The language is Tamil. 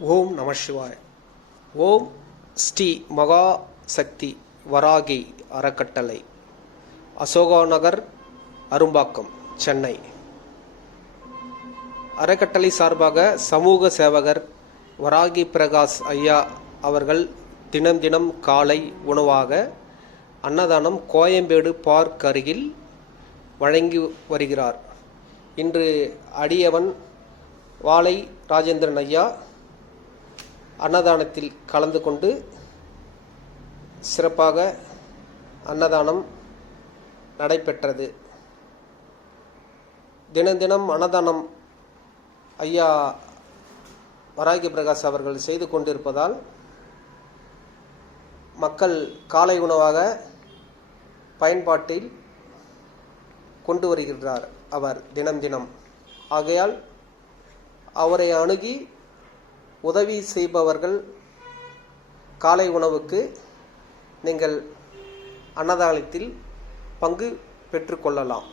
ஓம் நம சிவாய். ஓம் ஸ்ரீ மகா சக்தி வராகி அறக்கட்டளை. அசோகா நகர் அரும்பாக்கம் சென்னை. அறக்கட்டளை சார்பாக சமூக சேவகர் வராகி பிரகாஷ் ஐயா அவர்கள் தினம் தினம் காலை உணவாக அன்னதானம் கோயம்பேடு பார்க் அருகில் வழங்கி வருகிறார். இன்று அடியவன் வாழை ராஜேந்திரன் ஐயா அன்னதானத்தில் கலந்து கொண்டு சிறப்பாக அன்னதானம் நடைபெற்றது. தினம் தினம் அன்னதானம் ஐயா வராகி பிரகாஷ் அவர்கள் செய்து கொண்டிருப்பதால் மக்கள் காலை உணவாக பயன்பாட்டில் கொண்டு வருகின்றார் அவர் தினம் தினம். ஆகையால் அவரை அணுகி உதவி செய்பவர்கள் காலை உணவுக்கு நீங்கள் அன்னதானத்தில் பங்கு பெற்றுக்கொள்ளலாம்